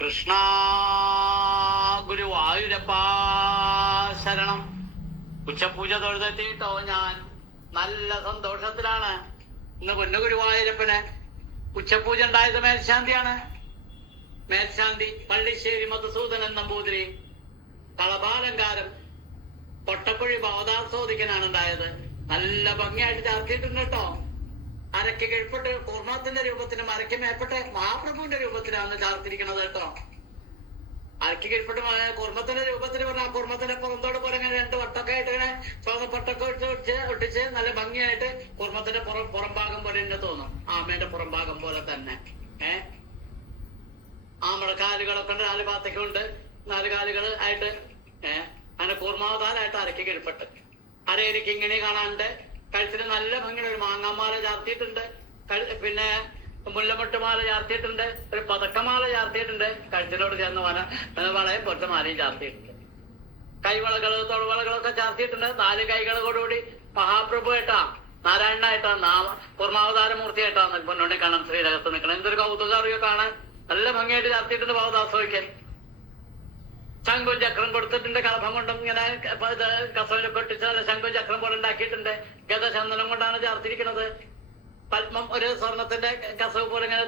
കൃഷ്ണ ഗുരുവായൂരപ്പ ശരണം. ഉച്ചപൂജ തൊഴുതെത്തിയിട്ടോ ഞാൻ? നല്ല സന്തോഷത്തിലാണ്. ഇന്ന് പൊന്നു ഗുരുവായൂരപ്പന് ഉച്ചപൂജ ഉണ്ടായത് മേൽശാന്തിയാണ്. മേൽശാന്തി പള്ളിശ്ശേരി മധുസൂദനൻ നമ്പൂതിരി കളഭാലങ്കാരം പൊട്ടപ്പുഴി ഭവതാസ്വദിക്കനാണ് ഉണ്ടായത്. നല്ല ഭംഗിയായിട്ട് ചാർത്തിയിട്ടുണ്ട് കേട്ടോ. അരക്ക് കീഴ്പ്പെട്ട് പൂർണത്തിന്റെ രൂപത്തിലും അരക്ക് മേപ്പട്ട് മഹാപ്രഭുവിന്റെ രൂപത്തിലാണ് ചാർത്തിരിക്കുന്നത് കേട്ടോ. അരക്ക് കീഴ്പ്പെട്ട് കുർമ്മത്തിന്റെ രൂപത്തിൽ പറഞ്ഞാൽ കുർമ്മത്തിന്റെ പുറന്തോട് പോലെ ഇങ്ങനെ രണ്ട് വട്ടൊക്കെ ആയിട്ട് ഇങ്ങനെ ചുവന്ന പട്ടൊക്കെ ഒട്ടിച്ച് ഒട്ടിച്ച് നല്ല ഭംഗിയായിട്ട് കുർമ്മത്തിന്റെ പുറം പുറം ഭാഗം പോലെ തന്നെ തോന്നും. ആമേന്റെ പുറം ഭാഗം പോലെ തന്നെ. ഏഹ് ആമയുടെ കാലുകളൊക്കെ ഉണ്ട് നാല് ഭാഗത്തൊക്കെ ഉണ്ട്. നാല് കാലുകൾ ആയിട്ട് ഏഹ് അങ്ങനെ കൂർമാവതാരായിട്ട് അരക്ക് കീഴ്പ്പെട്ട്. അരയിലേക്ക് ഇങ്ങനെ കാണാനുണ്ട്. കഴുത്തിന് നല്ല ഭംഗിയുള്ള മാങ്ങാമാല ചാർത്തിയിട്ടുണ്ട്. പിന്നെ മുല്ലമൊട്ടുമാല ചാർത്തിയിട്ടുണ്ട്. ഒരു പതക്കമാല ചാർത്തിയിട്ടുണ്ട്. കഴുത്തിനോട് ചേർന്ന് വന വളയും പൊട്ട മാലയും ചാർത്തിയിട്ടുണ്ട്. കൈവളകൾ തൊടുവളകളൊക്കെ ചാർത്തിയിട്ടുണ്ട്. നാല് കൈകളോടുകൂടി മഹാപ്രഭു മഹാപ്രഭുവായിട്ടാ നാരായണനായിട്ടാ നാമ കൂർമാവതാരമൂർത്തിയായിട്ടാണ് പൊന്നുണ്ണി കാണാൻ ശ്രീരകത്ത് നിൽക്കണം. എന്തൊരു കൗതുകം അറിയോ കാണാൻ. നല്ല ഭംഗിയായിട്ട് ചാർത്തിയിട്ടുണ്ട് ഭാവദാസ്വദിക്കാൻ ശംഖും ചക്രം കൊടുത്തിട്ടുണ്ട് കളഭം കൊണ്ടും ഇങ്ങനെ ഇപ്പൊ ഇത് ശംഖുചക്രം പോലെ ഉണ്ടാക്കിയിട്ടുണ്ട്. ഗതചന്ദനം കൊണ്ടാണ് ചേർത്തിരിക്കുന്നത്. പത്മം ഒരു സ്വർണത്തിന്റെ കസവ് പോലെ ഇങ്ങനെ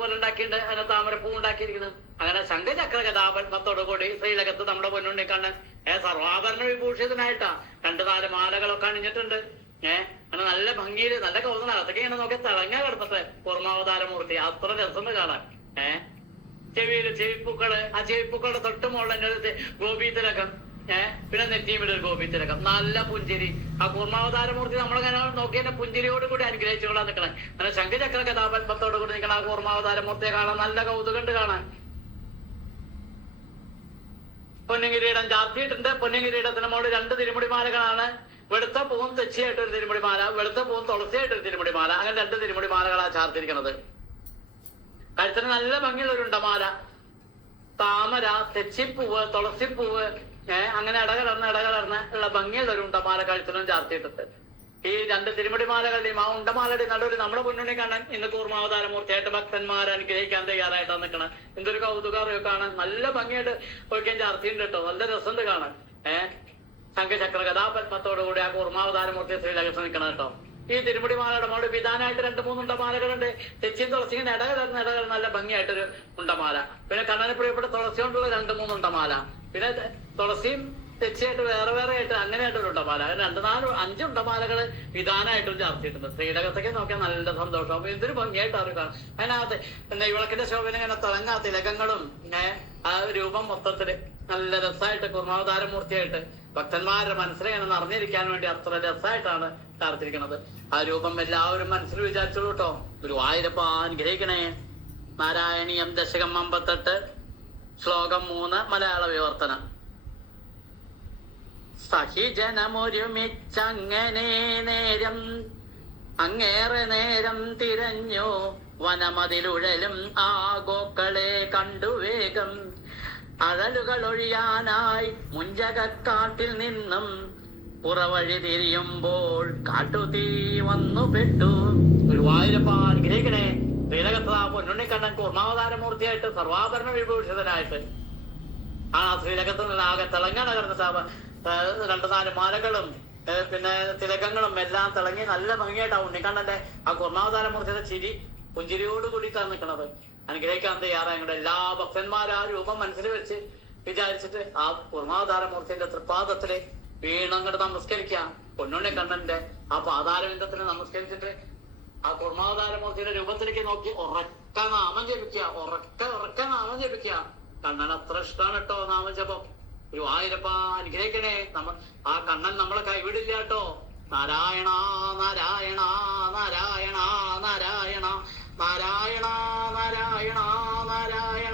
പോലെ ഉണ്ടാക്കിയിട്ടുണ്ട്. അതിനെ താമരപ്പൂ ഉണ്ടാക്കിയിരിക്കുന്നത് അങ്ങനെ ശംഖചക്ര കഥാപത്മത്തോടു ശ്രീലകത്ത് നമ്മുടെ പൊന്നുണ്ണി കണ്ണൻ ഏ സർവാഭരണ വിഭൂഷിതനായിട്ടാ. രണ്ട് നാല് മാലകളൊക്കെ അണിഞ്ഞിട്ടുണ്ട്. ഏഹ് അങ്ങനെ നല്ല ഭംഗിയിൽ നല്ല കൗതുകം. അതൊക്കെ ഇങ്ങനെ നോക്കി തിളങ്ങാ കിടന്നിട്ട് പൂർണാവതാരമൂർത്തി അത്ര രസം കാണാൻ. ഏഹ് ചെവിയിൽ ചെവിപ്പൂക്കൾ ആ ചെവിപ്പൂക്കളുടെ തൊട്ട് മുകളിൽ ഗോപി തിലകം ഏഹ് പിന്നെ നെറ്റിയുടെ ഒരു ഗോപി തിലകം നല്ല പുഞ്ചിരി. ആ കൂർമാവതാരമൂർത്തി നമ്മളിങ്ങനെ നോക്കി തന്നെ പുഞ്ചിരിയോട് കൂടി അനുഗ്രഹിച്ചുകൊള്ളാൻ നിൽക്കണം അങ്ങനെ ശംഖചക്ര കഥാപത്മത്തോട് കൂടി നിൽക്കണം ആ കൂർമാവതാരമൂർത്തിയെ കാണാൻ നല്ല കൗതുകണ്ട് കാണാൻ. പൊന്നുകിരീടം ചാർത്തിയിട്ടുണ്ട്. പൊന്നുകിരീടത്തിന് മുകളിൽ രണ്ട് തിരുമുടിമാലകളാണ്. വെളുത്ത പൂവും തെച്ചിയായിട്ട് ഒരു തിരുമുടിമാല വെളുത്ത പൂവും തുളസിയായിട്ട് ഒരു തിരുമുടിമാല. അങ്ങനെ രണ്ട് തിരുമുടിമാലകളാണ് ചാർത്തിരിക്കുന്നത് കഴുത്തിന് നല്ല ഭംഗിയുള്ള ഒരു ഉണ്ടമാല താമര തെച്ചിപ്പൂവ് തുളസിപ്പൂവ് ഏഹ് അങ്ങനെ ഇടകലർന്ന് ഇടകലർന്ന് ഉള്ള ഭംഗിയുള്ള ഒരു ഉണ്ടമാല കഴുത്തിനും ചാർത്തിയിട്ടുണ്ട് ഈ രണ്ട് തിരുമുടിമാലകളുടെയും ആ ഉണ്ടമാലയുടെയും നടുവിൽ നമ്മുടെ മുന്നണി കാണാൻ ഇന്ന് കൂർമാവതാരമൂർത്തിയായിട്ട് ഭക്തന്മാരെ അനുഗ്രഹിക്കാൻ തയ്യാറായിട്ടാണ് നിൽക്കണം എന്തൊരു കൗതുകാറിയോ കാണാൻ നല്ല ഭംഗിയായിട്ട് ഒഴിക്കാൻ ചാർത്തിയുണ്ട് കേട്ടോ. നല്ല രസമുണ്ട് കാണാൻ. ഏഹ് ശംഖചക്ര കഥാപത്മത്തോടു കൂടി ആ കൂർമാവതാരമൂർത്തി ശ്രീലകൃഷ്ണൻ നിൽക്കണം കേട്ടോ. ഈ തിരുമുടി മാലയുടെ മോട് പിതാനായിട്ട് രണ്ട് മൂന്ന് ഉണ്ടമാലകളുണ്ട്. തെച്ചിയും തുളസിയും ഇടകലർന്ന് ഇടകലർന്ന് നല്ല ഭംഗിയായിട്ടൊരു ഉണ്ടമാല. പിന്നെ കണ്ണന് പ്രിയപ്പെട്ട തുളസി കൊണ്ടുള്ള രണ്ട് മൂന്ന് ഉണ്ടമാല. പിന്നെ തുളസിയും തെച്ചിയായിട്ട് വേറെ വേറെ ആയിട്ട് അങ്ങനെ ഒരു ഉണ്ടമാല രണ്ട് നാല് അഞ്ച് ഉണ്ടമാലകൾ വിധാനമായിട്ടും ചർച്ചയിട്ടുണ്ട് ശ്രീലകത്തൊക്കെ നോക്കിയാൽ നല്ല സന്തോഷം. എന്തൊരു ഭംഗിയായിട്ട് കാണും അതിനകത്ത് പിന്നെ വിളക്കിന്റെ ശോഭന ഇങ്ങനെ തിളങ്ങാ തിലകങ്ങളും ഏ, ആ രൂപം മൊത്തത്തിൽ നല്ല രസമായിട്ട് കുർമാവതാരമൂർത്തിയായിട്ട് ഭക്തന്മാരുടെ മനസ്സിനെ ഇങ്ങനെ നിറഞ്ഞിരിക്കാൻ വേണ്ടി അത്ര രസമായിട്ടാണ് ചാർത്തിരിക്കുന്നത് ആ രൂപം എല്ലാവരും മനസ്സിൽ വിചാരിച്ചോളൂ കേട്ടോ ഒരു ആയിരപ്പ അനുഗ്രഹിക്കണേ. നാരായണീയം ദശകം അമ്പത്തെട്ട് ശ്ലോകം മൂന്ന് മലയാള വിവർത്തനം. സഹിജനമൊരുമിച്ചങ്ങനെ നേരം അങ്ങേറെ നേരം തിരഞ്ഞു. വനമതിലുഴലും ആ ഗോക്കളെ കണ്ടു വേഗം. അഴലുകൾ ഒഴിയാനായി മുഞ്ചകക്കാട്ടിൽ നിന്നും പുറവഴി തിരിയുമ്പോൾ കാട്ടുതീ വന്നു പെട്ടു. ഗുരുവായൂരപ്പ അനുഗ്രഹിക്കണേ ശ്രീലകത്താ പൊന്നുണ്ണിക്കണ്ണൻ കൂർണാവതാരമൂർത്തിയായിട്ട് സർവാഭരണ വിഭൂഷിതനായിട്ട്. ആ ശ്രീലകത്ത് നിന്ന് ആകെ തിളങ്ങാൻ കിടന്ന സാപ രണ്ടു നാല് മാലകളും പിന്നെ തിലകങ്ങളും എല്ലാം തിളങ്ങി നല്ല ഭംഗിയായിട്ട് ആ ഉണ്ണിക്കണ്ണന്റെ ആ കുർണാവതാരമൂർത്തിയുടെ ചിരി പുഞ്ചിരിയോട് കൂടിയിട്ടാണ് നിൽക്കുന്നത് അനുഗ്രഹിക്കാൻ തയ്യാറായ എല്ലാ ഭക്തന്മാരും ആ രൂപം മനസ്സിൽ വെച്ച് വിചാരിച്ചിട്ട് ആ കുർണാവതാരമൂർത്തിന്റെ തൃപ്പാദത്തിൽ വീണങ്ങോട്ട് നമസ്കരിക്കാം. പൊന്നുണ്ണി കണ്ണന്റെ ആ പാതാരവിന്ദത്തിന് നമസ്കരിച്ചിട്ട് ആ കുർമാവതാരമൂർത്തിയുടെ രൂപത്തിലേക്ക് നോക്കി ഉറക്ക നാമം ജപിക്കുക ഉറക്ക ഉറക്ക നാമം ജപിക്കുക കണ്ണൻ അത്ര ഇഷ്ടമാണ് കേട്ടോ നാമജപം ഒരു ആയിരപ്പ അനുഗ്രഹിക്കണേ. നമ്മ ആ കണ്ണൻ നമ്മളെ കൈവിടില്ല കേട്ടോ നാരായണ നാരായണ നാരായണ നാരായണ നാരായണ നാരായണ നാരായണ